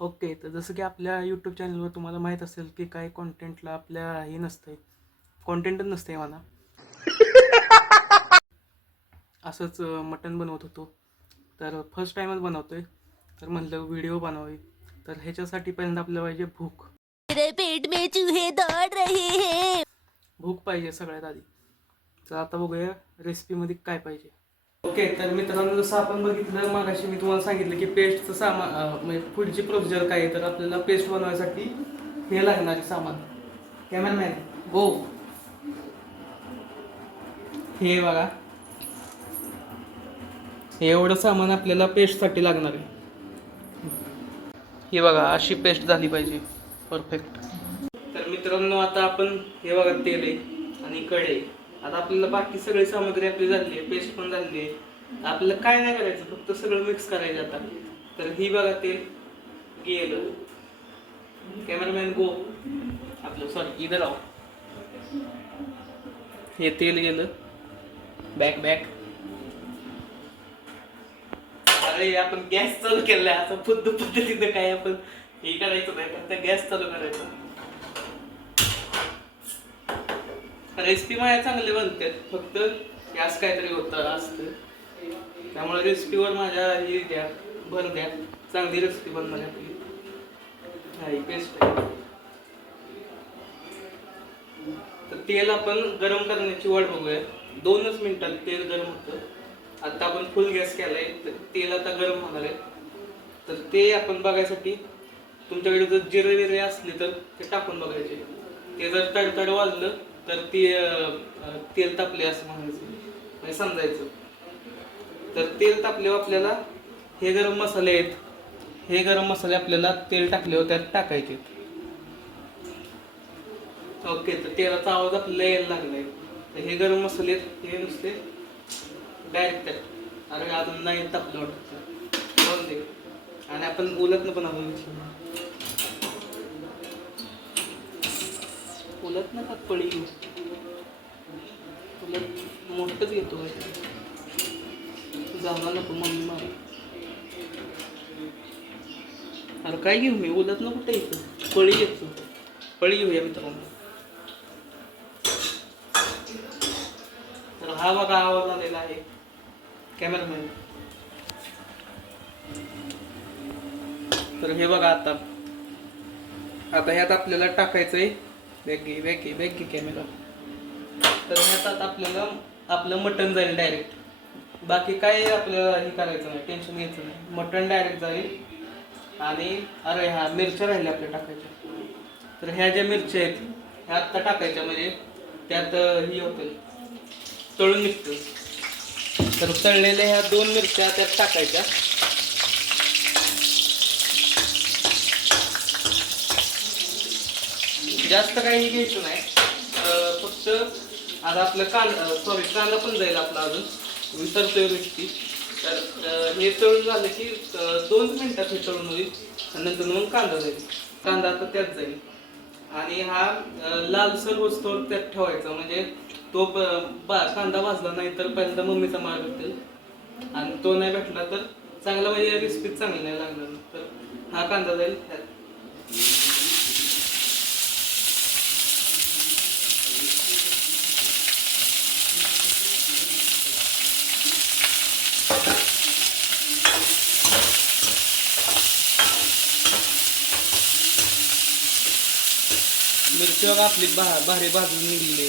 Okay. तर जसं की आपल्या यूट्यूब चॅनलवर तुम्हाला माहीत असेल की काय कॉन्टेंटला आपल्या हे नसतंय, कॉन्टेंटच नसतंय म्हणा. असंच मटण बनवत होतो. तर फर्स्ट टाईमच बनवतोय. तर म्हणलं व्हिडिओ बनवावी. तर ह्याच्यासाठी पहिल्यांदा आपल्याला पाहिजे भूक. मेरे पेट में चूहे दौड़ रहे हैं. भूक पाहिजे सगळ्यात आधी. तर आता बघूया रेसिपीमध्ये काय पाहिजे. ओके. तर मित्रांनो, जसं आपण बघितलं मगाशी मी तुम्हाला सांगितलं की पेस्टचं सामान म्हणजे पुढची प्रोसिजर काय आहे. तर आपल्याला पेस्ट बनवण्यासाठी हे लागणारे सामान. कॅमेरामॅन गो. हे बघा, हे एवढं सामान आपल्याला पेस्टसाठी लागणार आहे. हे बघा, अशी पेस्ट झाली पाहिजे परफेक्ट. तर मित्रांनो, आता आपण हे बघा तेल आहे आणि कढई. आता आपल्याला बाकी सगळी सामग्री आपली झाली आहे, पेस्ट पण झाली आहे. आपल्याला काय नाही करायचं, फक्त सगळं मिक्स करायचं आता. तर ही बघा तेल गेलं. कॅमेरामॅन गो. आपलं सॉरी इधर आओ. हे तेल गेलं. Back back. अरे आपण गॅस चालू केलाय, असं पद्धतीनं काय आपण हे करायचं नाही, फक्त गॅस चालू करायचा. रेसिपी माझ्या चांगले बनतात, फक्त गॅस काहीतरी होतं असतं. त्यामुळे रेसिपीवर माझ्या हे द्या, भर द्या. चांगली रेसिपी बनणार आहे आपली. हा पेस्ट आहे. तर तेल आपण गरम करण्याची वाट बघूया. 2च मिनिटात तेल गरम होतं. आता आपण फुल गॅस केलाय, तर तेल आता गरम होणार आहे. तर ते आपण बघायसाठी तुमच्याकडे जर जिरे विरे असले तर ते टाकून बघायचे. ते जर तडतड वाजलं तर ते तेल तापले असं म्हणायचं, म्हणजे समजायचं. तर तेल तापल्यावर आपल्याला हे गरम मसाले आहेत, हे गरम मसाले आपल्याला तेल टाकल्यावर त्यात टाकायचे. ओके. तर तेलाचा आवाज आपल्याला यायला लागलाय. तर हे गरम मसाले आहेत, हे नुसते डायरेक्ट त्यात. अरे अजून नाही तापलं वाटतं, जाऊन दे. आणि आपण उलटनं पण अजून उलट ना पळी उलट मोठंच घेतो जाणार नको मम्मी मला. अरे काय घेऊ मी, उलट ना कुठे येतो, पळी घेतो. पळी घेऊया मित्रांनो. तर हा बघा आवाज आलेला आहे. कॅमेरामॅन. तर हे बघा, आता ह्यात आपल्याला टाकायचंय बॅग कॅमेरा. तर ह्यात आता आपल्याला आपलं मटण जाईल डायरेक्ट. बाकी काय आपल्याला हे करायचं नाही, टेन्शन घ्यायचं नाही. मटण डायरेक्ट जाईल. आणि अरे हा मिरच्या राहिल्या आपल्या टाकायच्या. तर ह्या ज्या मिरच्या आहेत ह्या आत्ता टाकायच्या, म्हणजे त्यात ही होतं, तळून निघतं. तर तळलेल्या ह्या 2 मिरच्या त्यात टाकायच्या. जास्त काही घ्यायचं नाही, फक्त आता आपलं कांदा पण जाईल आपला, अजून विसरतोय गोष्टी. तर हे तळून झालं की 2 मिनिटात हे तळून होईल. नंतर मग कांदा जाईल. कांदा आता त्यात जाईल. आणि हा लालसर होईस्तोवर त्यात ठेवायचा, म्हणजे तो कांदा भाजला नाही तर पहिल्यांदा मम्मीचा मार भेटेल, आणि तो नाही भेटला तर चांगला, म्हणजे रेसिपी चांगली नाही लागणार. तर हा कांदा जाईल त्यात. मिरची बघा आपली भारी भाजून निघली,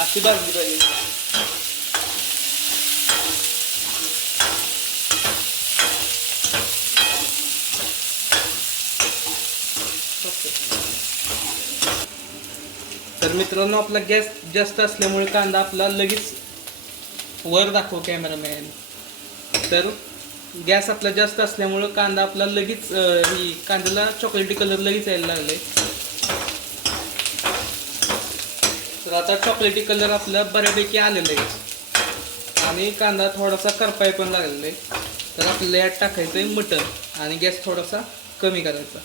अशी भाजली पाहिजे. तर मित्रांनो, आपला गॅस जास्त असल्यामुळे कांदा आपला लगेच वर दाखव कॅमेरामॅन. तर गॅस आपला जास्त असल्यामुळं कांदा आपला लगेच ही कांद्याला चॉकलेटी कलर लगेच यायला लागले. तर आता चॉकलेटी कलर आपला बऱ्यापैकी आलेला आहे आणि कांदा थोडासा करपाय पण लागलेला आहे. तर आपल्याला यात टाकायचं आहे मटण आणि गॅस थोडासा कमी करायचा.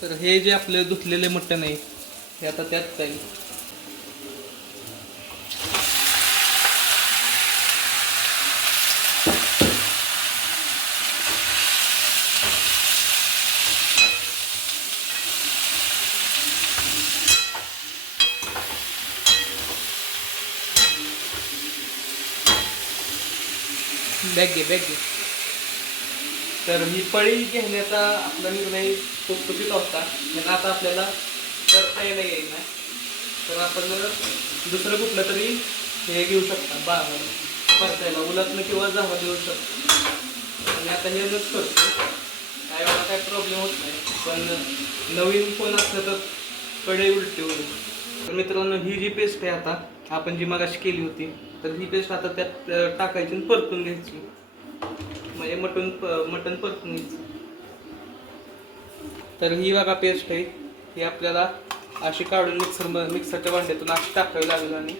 तर हे जे आपलं धुतलेले मटण आहे हे आता त्यात जाईल. बॅग घे. तर ही पळी घेण्याचा आपला निर्णय खूप चुकीचा होता. आणि आता आपल्याला करता येईल ना, तर आपण दुसरं कुठलं तरी हे घेऊ शकता परतायला उलटणं किंवा जावं देऊ शकतो. आणि आता हे नच करतो, काय एवढा काय प्रॉब्लेम होत नाही. पण नवीन फोन असलं तर कडे उलटी होईल. तर मित्रांनो, ही जी पेस्ट आहे आता आपण जी मगाशी केली होती, तर ही पेस्ट आता त्यात टाकायची आणि परतून घ्यायची. म्हणजे मटण परतून घ्यायचं. तर ही बघा पेस्ट आहे, ही आपल्याला अशी काढून मिक्सरच्या भांड्यातून अशी टाकावी लागेल आणि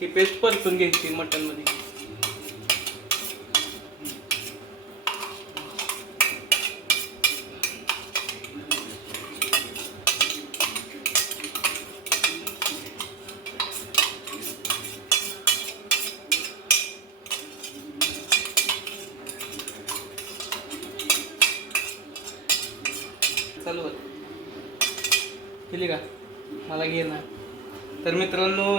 ही पेस्ट परतून घ्यायची मटणमध्ये. चालू केली का मला घे ना. तर मित्रांनो,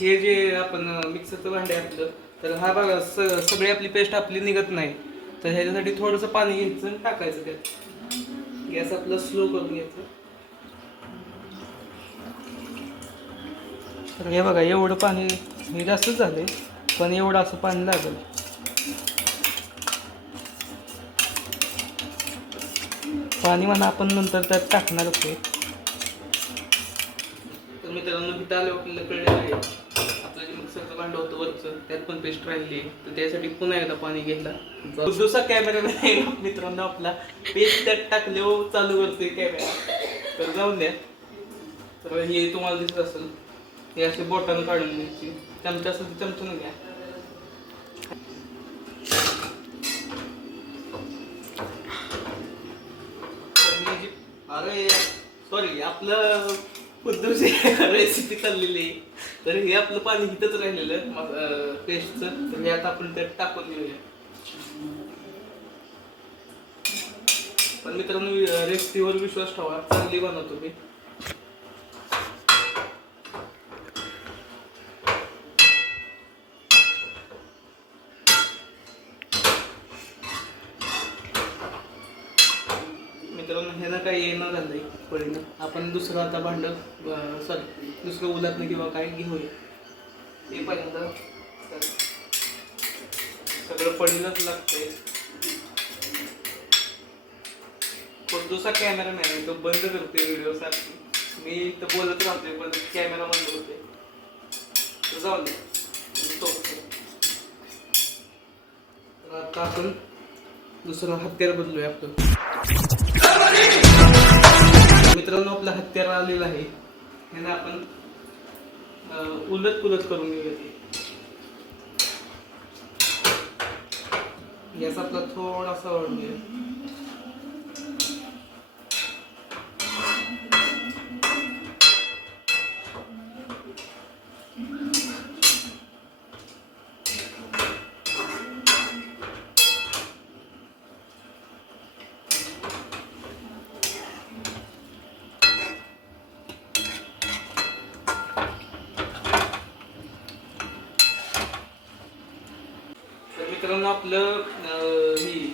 हे जे आपण मिक्सरचं भांडे आपलं, तर हा बघा सगळी आपली पेस्ट आपली निघत नाही. तर ह्याच्यासाठी थोडंसं पाणी घ्यायचं आणि टाकायचं त्यात. गॅस आपला स्लो करून घ्यायचं. तर हे बघा एवढं पाणी हे जास्तच झालंय, पण एवढं असं पाणी लागेल. पाणी म्हणा आपण नंतर त्यात टाकणार होते. तर मित्रांनो, इथं आलं आपल्याला कळलेलं आहे आपलं जे मिक्सरचं भांडं होतं वरचं, त्यात पण पेस्ट राहिली. तर त्यासाठी पुन्हा एकदा पाणी घ्यायला दुसरा कॅमेरामॅन आहे मित्रांनो आपला, पेस्ट त्यात टाकले चालू करतोय कॅमेरा. तर जाऊन द्या. तर हे तुम्हाला दिसत असेल, हे असे बोटानं काढून घ्यायची. चमचा असेल तर चमच्यानं घ्या. अरे सॉरी, आपलं खुद्दूची रेसिपी चाललेली आहे. तर हे आपलं पाणी इथंच राहिलेलं पेस्टचं, तर हे आता आपण त्यात टाकून घेऊया. पण मित्रांनो, रेसिपीवर विश्वास ठेवा, चांगली बनवतो मी. मित्रांनो, हे ना काही येणं झालंय पडीनं. आपण दुसरं आता भांडं दुसरं उलटणं किंवा काय घेऊया. ते पहिल्यांदा सगळं पडीनच लागतंय. दुसरा कॅमेरामॅन आहे, तो बंद करते व्हिडिओ सारखी. मी इथं बोलत राहतोय पण कॅमेरा बंद होते. जाऊन दे. तर आता आपण दुसरं हत्यार बदलूया आपलं. मित्रांनो, आपलं हत्यार आलेलं आहे. यानं आपण उलट पुलट करून घेऊया. गॅस आपला थोडासा वाढूया. मित्रांनो, आपलं ही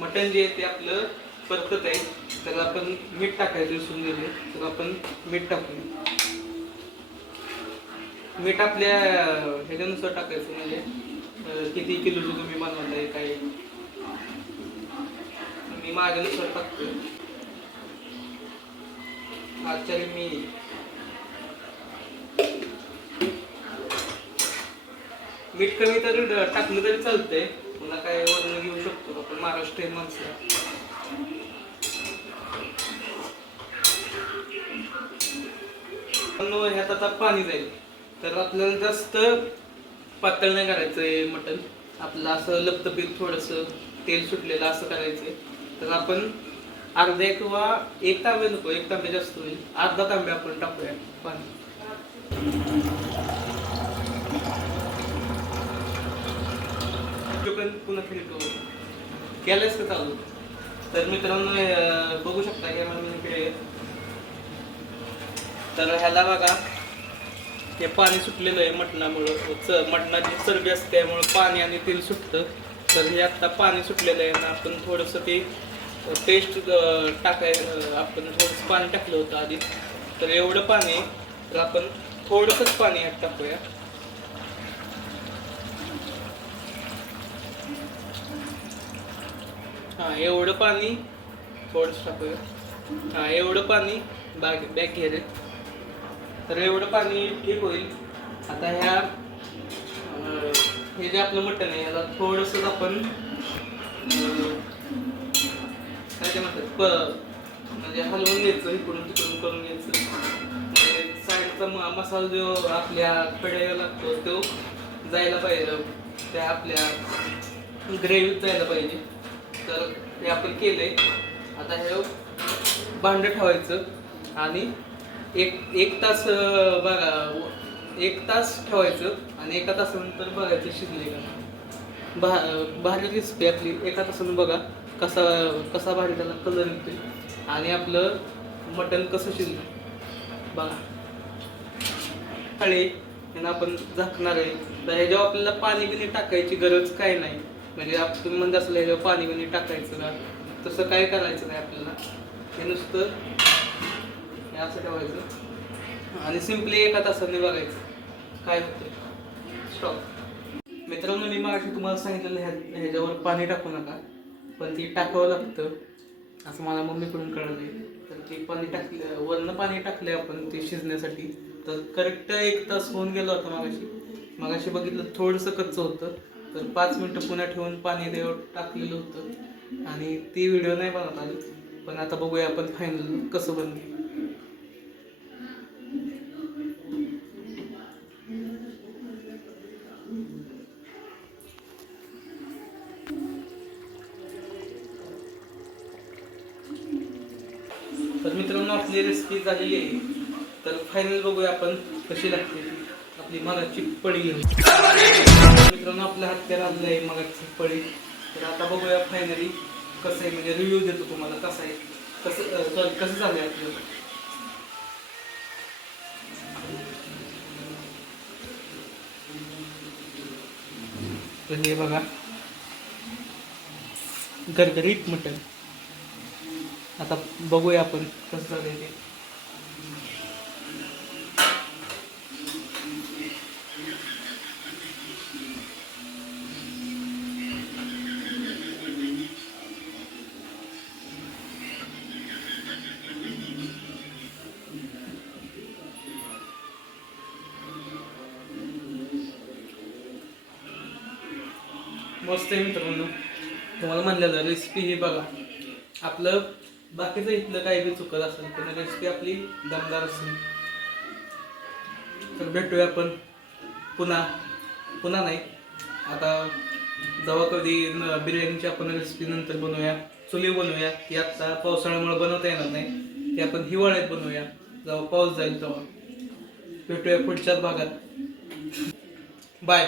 मटण जे आहे ते आपलं परतत आहे. तर आपण मीठ टाकायचं विसरून गेले, तर आपण मीठ टाकूया. मीठ आपल्या ह्याच्यानुसार टाकायचं, म्हणजे किती किलोचं तुम्ही बनवताय काय. मी माझ्यानुसार टाकतोय. आचार्य मी मीठ कमी तरी टाकलं तरी चालतंय. पुन्हा काय वर्ण घेऊ शकतो आपण, महाराष्ट्रीयन माणसं. ह्यात आता पाणी जाईल. तर आपल्याला जास्त पातळ नाही करायचंय मटण. आपलं असं लपतपीत थोडंसं तेल सुटलेलं असं करायचंय. तर आपण अर्धे किंवा एक तांबे नको, एक तांबे जास्त होईल, अर्धा तांबे आपण टाकूया पाणी. पुन्हा फिरतो केलंच का चालू. तर मित्रांनो बघू शकता की मला तर ह्याला बघा हे पाणी सुटलेलं आहे मटणामुळं. मटणाची चरबी असते त्यामुळं पाणी आणि तेल सुटतं. तर हे आत्ता पाणी सुटलेलं आहे ना, आपण थोडंसं ते पेस्ट आपण थोडंसं पाणी टाकलं होतं आधी. तर एवढं पाणी आहे, तर आपण थोडंसंच पाणी ह्यात टाकूया. हां एवढं पाणी थोडंसं टाकूया. हां एवढं पाणी बॅग घे रे. तर एवढं पाणी ठीक होईल. आता हे जे आपलं मटण आहे याला थोडंसं आपण काय ते म्हणतात म्हणजे हलवून घ्यायचं, इकडून तिकडून करून घ्यायचं. म्हणजे साईडचा मसाला जो आपल्या कढईला लागतो तो जायला पाहिजे, त्या आपल्या ग्रेव्हीत जायला पाहिजे. तर हे आपण केलंय. आता हे भांडं ठेवायचं आणि एक तास बघा, 1 तास ठेवायचं आणि 1 तासानंतर बघायचं शिजले का. भारी रेसिपी आपली. 1 तासानं बघा कसा भारी त्याला कलर येतोय आणि आपलं मटण कसं शिजलं बघा. त्यांना आपण झाकणार आहे. तर ह्याच्यावर आपल्याला पाणी बिणी टाकायची गरज काय नाही. म्हणजे तुम्ही म्हणत असलं ह्याच्यावर पाणी बिणी टाकायचं का, तसं काय करायचं नाही आपल्याला. हे नुसतं हे असं ठेवायचं आणि सिम्पली 1 तासाने बघायचं काय होतं. स्टॉप. मित्रांनो मी मागाशी तुम्हाला सांगितलेलं ह्याच्यावर पाणी टाकू नका, पण ती टाकावं लागतं असं मला मम्मीकडून कळलं. तर ते पाणी वरनं पाणी टाकलंय आपण ते शिजण्यासाठी. तर करेक्ट 1 तास होऊन गेला होता मगाशी बघितलं थोडंसं कच्चं होतं. तर 5 मिनटं पुन्हा ठेवून पाणी त्यावर टाकलेलं होतं आणि ती व्हिडिओ नाही बनवता आली. पण आता बघूया आपण फायनल कसं बनलं. तर मित्रांनो आपली रेसिपी झालेली आहे. तर फायनल बघूया आपण कशी लागते आपली मगाची पळी. मित्रांनो आपल्या हात्याला आलेलं आहे मगाची पळी. तर आता बघूया फायनली कसं आहे, म्हणजे रिव्ह्यू देतो तुम्हाला कसं आहे, कसं झालं आहे आपलं. तर हे बघा गरगरीत मटण. आता बघूया आपण कसं झालं ते. मस्त आहे मित्रांनो. तुम्हाला म्हणलेलं रेसिपी ही बघा. आपलं बाकीचं इथलं काही बी चुकत असेल पण रेसिपी आपली दमदार असेल. तर भेटूया आपण पुन्हा नाही आता जेव्हा कधी बिर्याणीची आपण रेसिपी नंतर बनवूया, चुली बनवूया. ती आत्ता पावसाळ्यामुळे बनवता येणार नाही, ती आपण हिवाळ्यात बनवूया जेव्हा पाऊस जाईल तेव्हा. भेटूया पुढच्याच भागात. बाय.